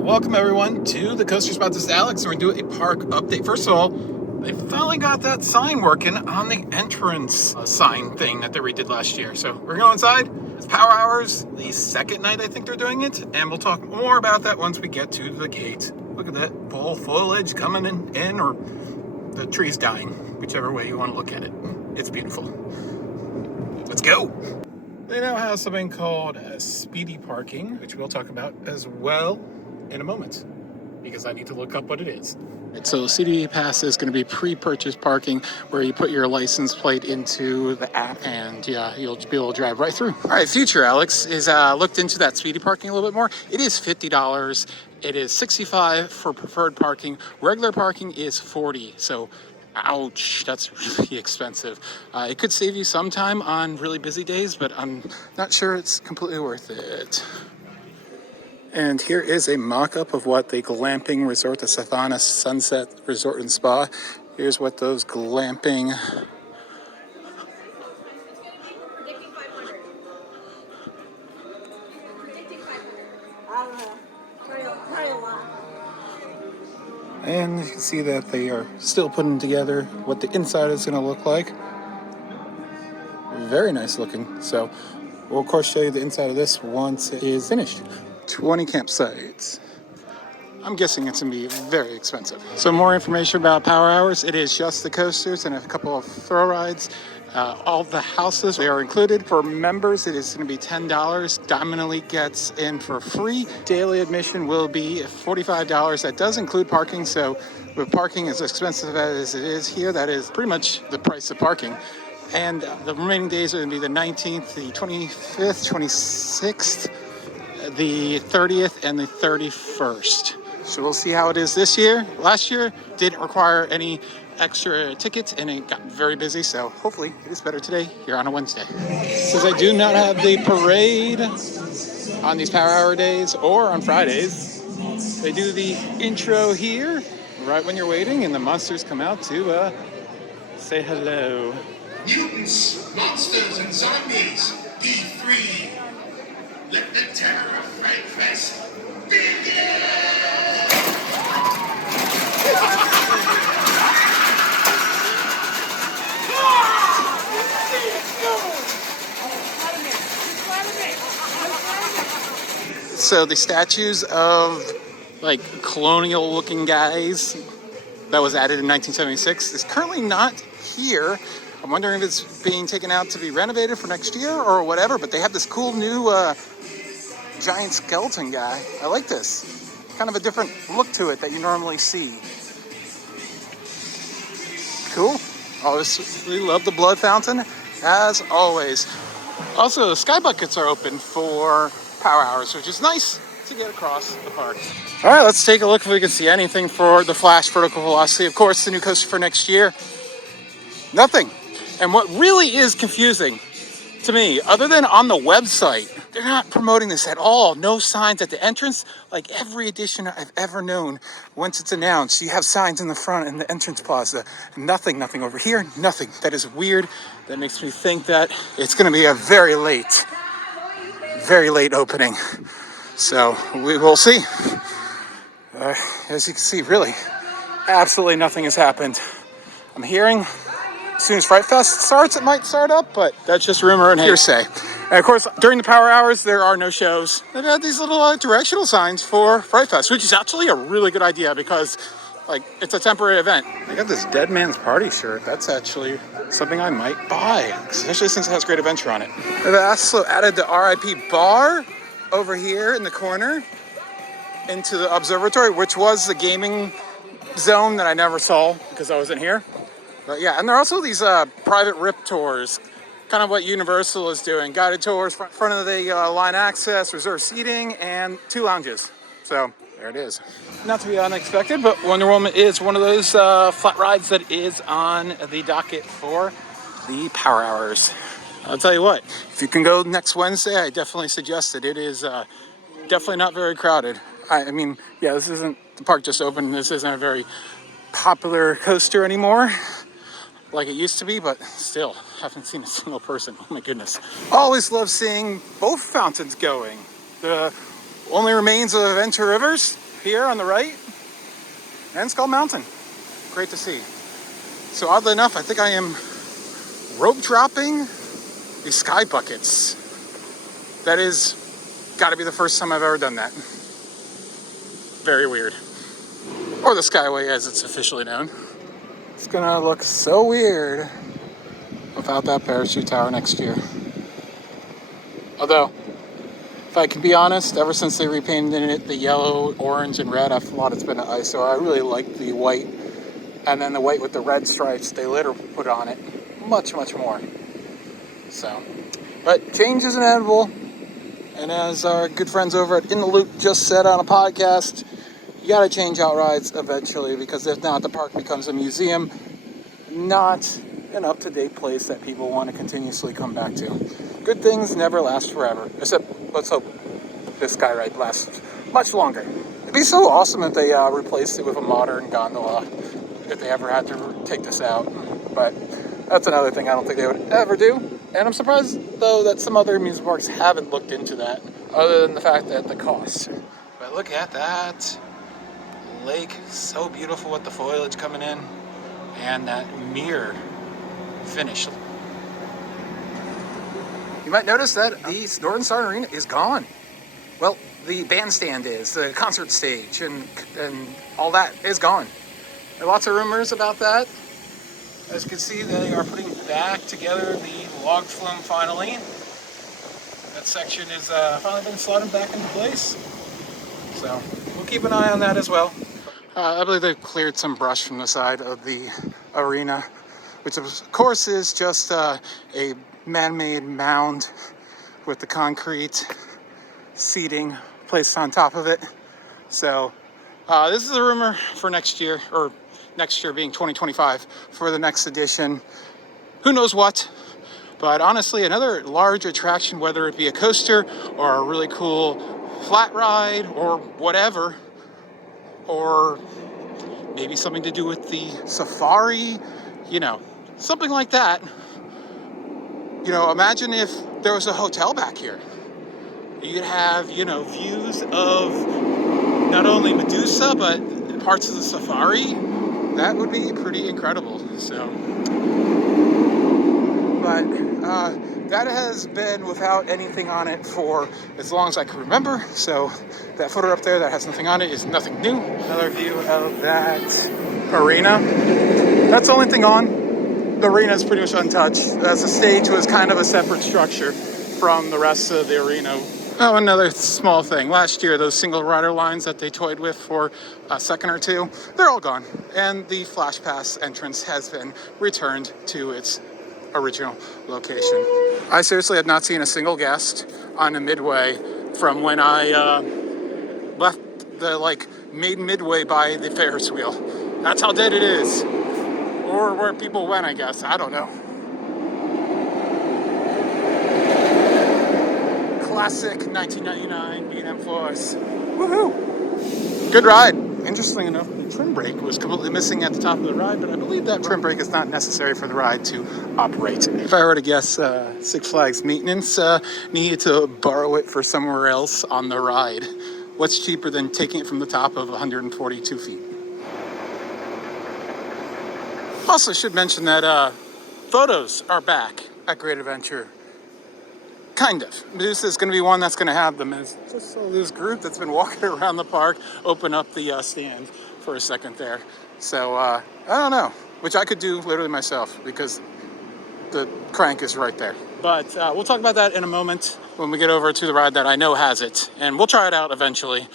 Welcome everyone to the Coaster Spot. This is Alex, and we're going to do a park update. First of all, they finally got that sign working on the entrance sign thing that they redid last year. So we're going inside. It's Powerhours, the second night I think they're doing it, and we'll talk more about that once we get to the gate. Look at that full foliage coming in or the trees dying, whichever way you want to look at it. It's beautiful. Let's go. They now have something called Speedy Parking, which we'll talk about as well in a moment, because I need to look up what it is. So CD Pass is going to be pre-purchase parking where you put your license plate into the app and you'll be able to drive right through. All right, Future Alex is looked into that Speedy Parking a little bit more. It is $50. It is $65 for preferred parking. Regular parking is $40. So ouch, that's really expensive. It could save you some time on really busy days, but I'm not sure it's completely worth it. And here is a mock-up of what the glamping resort, the Savannah Sunset Resort and Spa. Here's what those glamping... Predicting 500. Predicting 500. Probably a lot. And you can see that they are still putting together what the inside is going to look like. Very nice looking. So we'll of course show you the inside of this once it is finished. 20 campsites. I'm guessing it's going to be very expensive. So more information about Powerhours. It is just the coasters and a couple of throw rides. All the houses, they are included. For members, it is going to be $10. Diamond Elite gets in for free. Daily admission will be $45. That does include parking. So with parking as expensive as it is here, that is pretty much the price of parking. And the remaining days are going to be the 19th, the 25th, 26th, the 30th, and the 31st. So we'll see how it is this year. Last year didn't require any extra tickets and it got very busy, so hopefully it is better today here on a Wednesday. Since I do not have the parade on these Power Hour days or on Fridays, they do the intro here right when you're waiting and the monsters come out to say hello. Mutants, monsters, and zombies, D3. Let the terror of Frightfest begin! So the statues of like colonial looking guys that was added in 1976 is currently not here. I'm wondering if it's being taken out to be renovated for next year or whatever, but they have this cool new giant skeleton guy. I like this. Kind of a different look to it that you normally see. Cool. Obviously love the blood fountain, as always. Also, the sky buckets are open for Power Hours, which is nice to get across the park. All right, let's take a look if we can see anything for the Flash Vertical Velocity. Of course, the new coaster for next year. Nothing. And what really is confusing to me, other than on the website, they're not promoting this at all. No signs at the entrance. Like every edition I've ever known, once it's announced, you have signs in the front and the entrance plaza. Nothing over here, nothing. That is weird. That makes me think that it's going to be a very late opening. So we will see. As you can see, really, absolutely nothing has happened. I'm hearing as soon as Frightfest starts, it might start up, but that's just rumor and hearsay. And of course, during the Power Hours, there are no shows. They've got these little directional signs for Frightfest, which is actually a really good idea because, like, it's a temporary event. I got this Dead Man's Party shirt. That's actually something I might buy, especially since it has Great Adventure on it. They've also added the RIP bar over here in the corner into the observatory, which was the gaming zone that I never saw because I wasn't here. But yeah, and there are also these private RIP tours, kind of what Universal is doing. Guided tours, front of the line access, reserved seating, and 2 lounges. So there it is. Not to be unexpected, but Wonder Woman is one of those flat rides that is on the docket for the Power Hours. I'll tell you what, if you can go next Wednesday, I definitely suggest it. It is definitely not very crowded. I mean, yeah, this isn't, the park just opened. This isn't a very popular coaster anymore like it used to be, but still haven't seen a single person. Oh my goodness. Always love seeing both fountains going. The only remains of Venture Rivers here on the right, and Skull Mountain. Great to see. So oddly enough, I think I am rope dropping the sky buckets. That is got to be the first time I've ever done that. Very weird. Or the Skyway as it's officially known. It's gonna look so weird without that parachute tower next year. Although, if I can be honest, ever since they repainted it the yellow, orange, and red, I've thought it's been an eyesore. I really like the white, and then the white with the red stripes they later put on it. Much, much more. So, but change is inevitable. And as our good friends over at In the Loop just said on a podcast, you got to change out rides eventually, because if not, the park becomes a museum, not an up-to-date place that people want to continuously come back to. Good things never last forever, except let's hope this sky ride lasts much longer. It'd be so awesome if they replaced it with a modern gondola, if they ever had to take this out. But that's another thing I don't think they would ever do. And I'm surprised, though, that some other amusement parks haven't looked into that, other than the fact that the cost. But look at that lake, so beautiful with the foliage coming in, and that mirror finish. You might notice that the Northern Star Arena is gone. Well, the bandstand is, the concert stage, and all that is gone. There are lots of rumors about that. As you can see, they are putting back together the log flume finally. That section is finally been slotted back into place. So we'll keep an eye on that as well. I believe they've cleared some brush from the side of the arena, which of course is just a man-made mound with the concrete seating placed on top of it. So this is a rumor for next year, or next year being 2025, for the next edition. Who knows what? But honestly, another large attraction, whether it be a coaster or a really cool flat ride or whatever, or maybe something to do with the safari, something like that. Imagine if there was a hotel back here. You'd have, views of not only Medusa, but parts of the safari. That would be pretty incredible. So, but that has been without anything on it for as long as I can remember. So that footer up there that has nothing on it is nothing new. Another view of that arena. That's the only thing on. The arena is pretty much untouched, as the stage was kind of a separate structure from the rest of the arena. Oh, another small thing. Last year, those single rider lines that they toyed with for a second or two, they're all gone. And the Flash Pass entrance has been returned to its original location. I seriously had not seen a single guest on a midway from when I left the, made midway by the Ferris wheel. That's how dead it is. Or where people went, I guess. I don't know. Classic 1999 B&M Force. Woohoo! Good ride. Interesting enough, the trim brake was completely missing at the top of the ride, but I believe that trim brake is not necessary for the ride to operate. If I were to guess, Six Flags maintenance needed to borrow it for somewhere else on the ride. What's cheaper than taking it from the top of 142 feet? Also should mention that photos are back at Great Adventure. Kind of. Medusa is going to be one that's going to have them, as just so this group that's been walking around the park open up the stand for a second there. So I don't know, which I could do literally myself because the crank is right there. But we'll talk about that in a moment when we get over to the ride that I know has it, and we'll try it out eventually.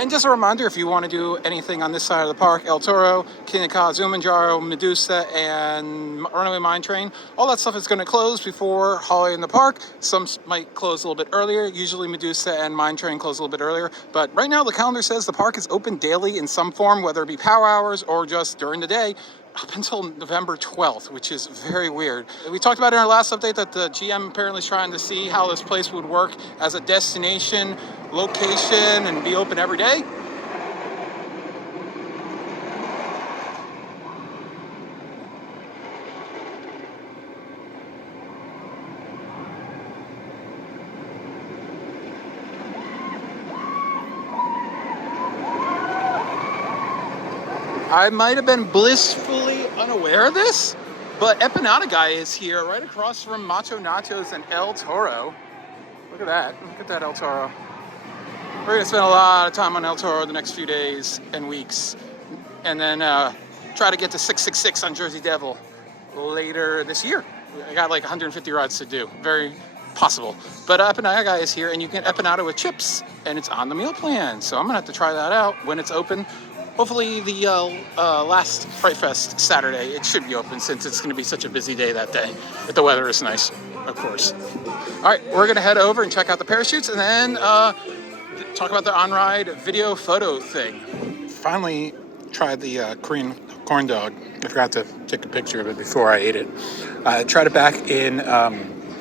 And just a reminder, if you want to do anything on this side of the park, El Toro, Kingda, Zumanjaro, Medusa, and Runaway Mine Train, all that stuff is going to close before Holiday in the Park. Some might close a little bit earlier. Usually Medusa and Mine Train close a little bit earlier. But right now the calendar says the park is open daily in some form, whether it be power hours or just during the day, up until November 12th, which is very weird. We talked about in our last update that the GM apparently is trying to see how this place would work as a destination location and be open every day. I might have been blissfully unaware of this, but Empanada Guy is here right across from Macho Nachos and El Toro. Look at that. Look at that El Toro. We're going to spend a lot of time on El Toro the next few days and weeks, and then try to get to 666 on Jersey Devil later this year. I got like 150 rides to do. Very possible. But Empanada Guy is here, and you can get empanada with chips, and it's on the meal plan. So I'm going to have to try that out when it's open. Hopefully the last Frightfest Saturday, it should be open since it's going to be such a busy day that day. If the weather is nice, of course. All right, we're going to head over and check out the parachutes, and then talk about the Onride video photo thing. Finally tried the Korean corn dog. I forgot to take a picture of it before I ate it. I tried it back in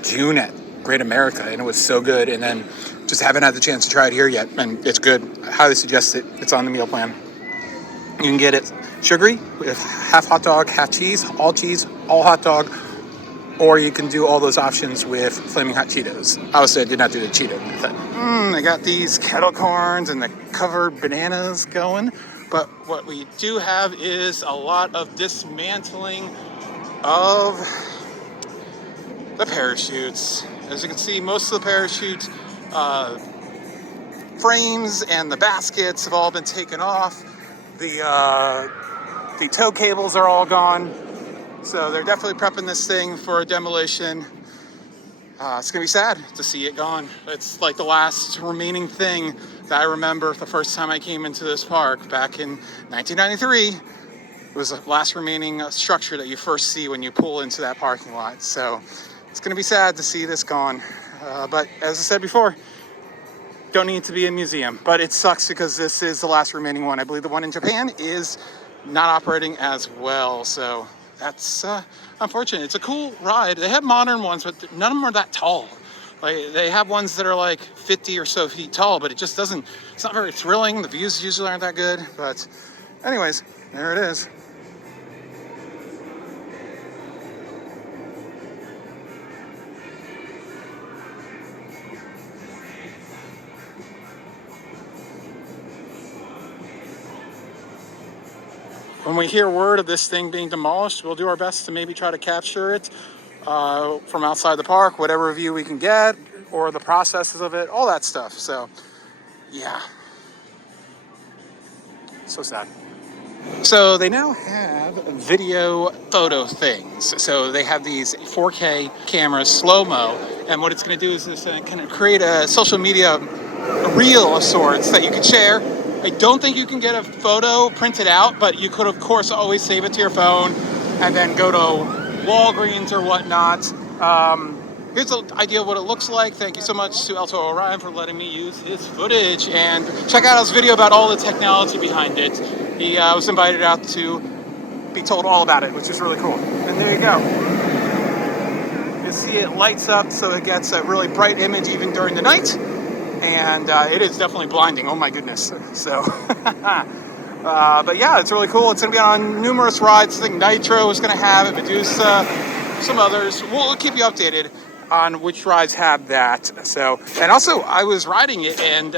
June at Great America, and it was so good. And then just haven't had the chance to try it here yet, and it's good. I highly suggest it. It's on the meal plan. You can get it sugary with half hot dog, half cheese, all hot dog, or you can do all those options with Flaming Hot Cheetos. Obviously, I did not do the Cheeto method. I got these kettle corns and the covered bananas going. But what we do have is a lot of dismantling of the parachutes. As you can see, most of the parachute frames and the baskets have all been taken off. The tow cables are all gone. So they're definitely prepping this thing for a demolition. It's gonna be sad to see it gone. It's like the last remaining thing that I remember the first time I came into this park back in 1993. It was the last remaining structure that you first see when you pull into that parking lot. So it's gonna be sad to see this gone. But as I said before, don't need to be a museum. But it sucks because this is the last remaining one. I believe the one in Japan is not operating as well. So that's unfortunate. It's a cool ride. They have modern ones, but none of them are that tall. Like, they have ones that are like 50 or so feet tall, but it just doesn't, it's not very thrilling. The views usually aren't that good. But anyways, there it is. When we hear word of this thing being demolished, we'll do our best to maybe try to capture it from outside the park, whatever view we can get, or the processes of it, all that stuff. So, yeah. So sad. So they now have video photo things. So they have these 4K cameras, slow-mo, and what it's going to do is this kind of create a social media reel of sorts that you can share. I don't think you can get a photo printed out, but you could, of course, always save it to your phone and then go to Walgreens or whatnot. Here's the idea of what it looks like. Thank you so much to El Toro Ryan for letting me use his footage. And check out his video about all the technology behind it. He was invited out to be told all about it, which is really cool. And there you go. You see it lights up so it gets a really bright image even during the night. And it is definitely blinding. Oh my goodness. So, but yeah, it's really cool. It's going to be on numerous rides. I think Nitro is going to have it, Medusa, some others. We'll keep you updated on which rides have that. So, and also I was riding it and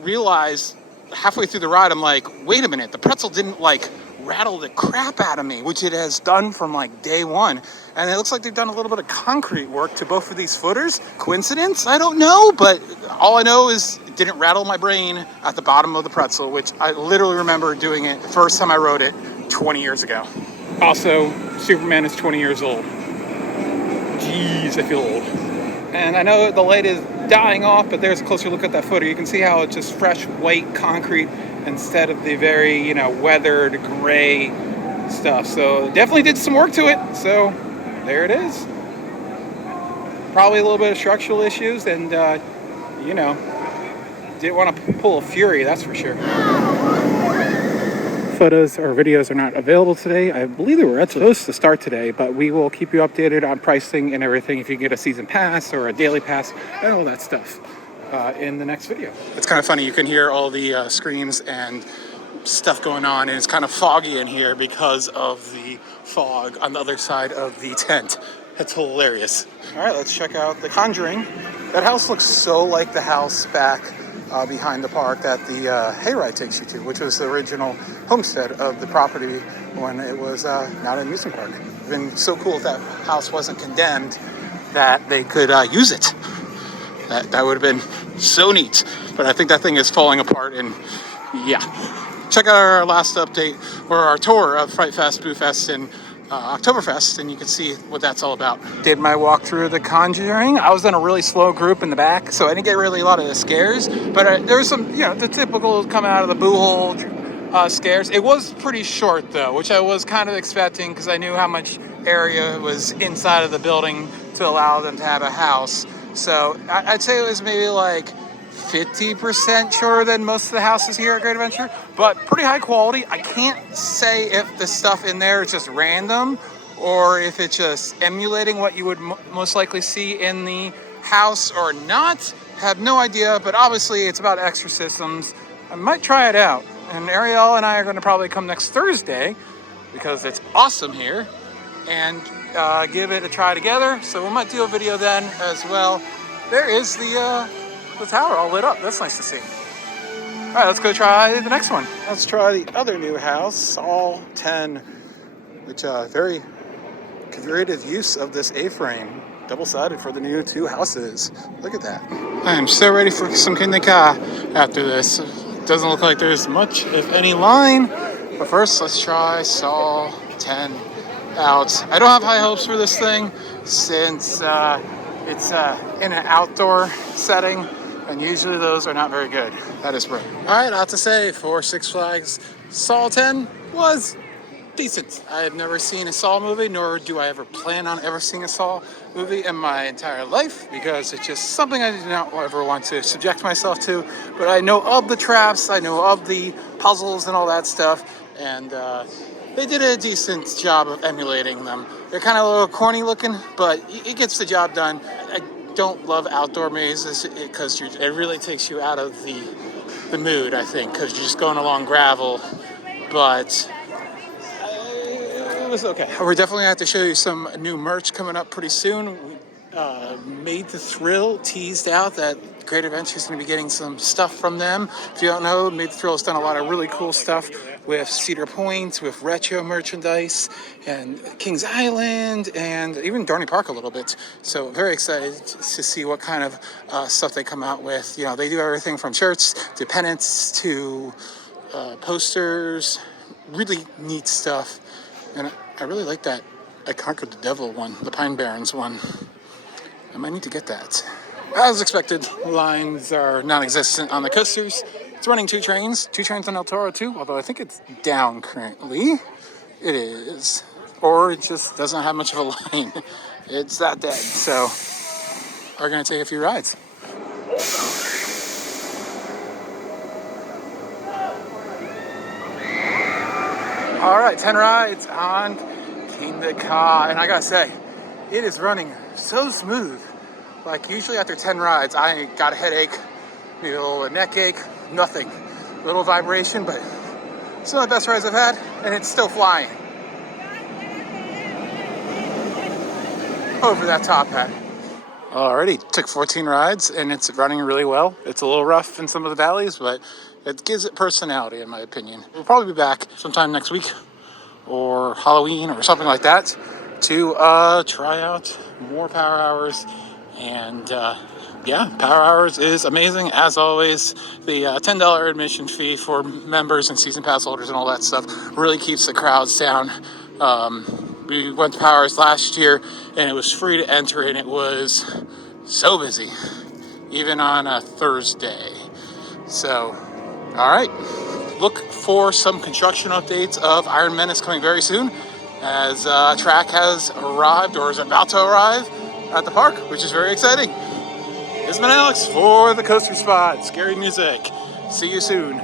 realized halfway through the ride, I'm like, wait a minute, the pretzel didn't like rattle the crap out of me, which it has done from like day one. And it looks like they've done a little bit of concrete work to both of these footers. Coincidence? I don't know, but all I know is it didn't rattle my brain at the bottom of the pretzel, which I literally remember doing it the first time I rode it 20 years ago. Also, Superman is 20 years old. Jeez, I feel old. And I know the light is dying off, but there's a closer look at that footer. You can see how it's just fresh white concrete instead of the very, weathered gray stuff. So definitely did some work to it. So there it is. Probably a little bit of structural issues and, didn't want to pull a Fury, that's for sure. Photos or videos are not available today. I believe they were supposed to start today, but we will keep you updated on pricing and everything if you get a season pass or a daily pass and all that stuff in the next video. It's kind of funny. You can hear all the screams and stuff going on, and it's kind of foggy in here because of the fog on the other side of the tent. It's hilarious. All right, let's check out the Conjuring. That house looks so like the house back behind the park that the hayride takes you to, which was the original homestead of the property when it was not an amusement park. It'd been so cool if that house wasn't condemned that they could use it. That would have been so neat. But I think that thing is falling apart, and yeah. Check out our last update or our tour of Frightfest, Boo Fest, and Oktoberfest, and you can see what that's all about. Did my walk through the Conjuring. I was in a really slow group in the back, so I didn't get really a lot of the scares, but there was some, the typical come out of the boo hole scares. It was pretty short though, which I was kind of expecting because I knew how much area was inside of the building to allow them to have a house. So I'd say it was maybe like 50% shorter than most of the houses here at Great Adventure, but pretty high quality. I can't say if the stuff in there is just random or if it's just emulating what you would most likely see in the house or not. Have no idea, but obviously it's about exorcisms. I might try it out. And Ariel and I are going to probably come next Thursday because it's awesome here and give it a try together. So we might do a video then as well. There is the tower all lit up. That's nice to see. All right, let's go try the next one. Let's try the other new house, Saw 10, which very creative use of this A-frame, double-sided for the new two houses. Look at that. I'm so ready for some Kingda after this. Doesn't look like there's much, if any, line. But first, let's try Saw 10 out. I don't have high hopes for this thing since it's in an outdoor setting. And usually those are not very good. That is right. All right, I have to say, for Six Flags, Saw 10 was decent. I have never seen a Saw movie, nor do I ever plan on ever seeing a Saw movie in my entire life, because it's just something I do not ever want to subject myself to. But I know of the traps, I know of the puzzles and all that stuff, and they did a decent job of emulating them. They're kind of a little corny looking, but it gets the job done. I don't love outdoor mazes because it really takes you out of the mood, I think, because you're just going along gravel. But it was okay. We're definitely going to have to show you some new merch coming up pretty soon. Made the Thrill teased out that Great Adventure is going to be getting some stuff from them. If you don't know, Made the Thrill has done a lot of really cool stuff with Cedar Point, with retro merchandise, and Kings Island, and even Dorney Park a little bit. So very excited to see what kind of stuff they come out with. They do everything from shirts to pennants to posters. Really neat stuff. And I really like that I Conquered the Devil one, the Pine Barrens one. I might need to get that. As expected, lines are non-existent on the coasters. It's running two trains on El Toro too, although I think it's down currently. It is. Or it just doesn't have much of a line. It's that dead. So we're going to take a few rides. All right, 10 rides on Kingda. And I gotta say, it is running so smooth. Like usually after 10 rides, I got a headache, maybe a little neck ache, nothing. A little vibration, but it's one of the best rides I've had, and it's still flying. Over that top hat. Already took 14 rides, and it's running really well. It's a little rough in some of the valleys, but it gives it personality, in my opinion. We'll probably be back sometime next week, or Halloween, or something like that, to try out more Powerhours. And Powerhours is amazing as always. The $10 admission fee for members and season pass holders and all that stuff really keeps the crowds down. We went to Powerhours last year and it was free to enter, and it was so busy, even on a Thursday. So, all right, look for some construction updates of Iron Menace coming very soon, as track has arrived or is about to arrive at the park, which is very exciting. This has been Alex for the Coaster Spot. Scary music. See you soon.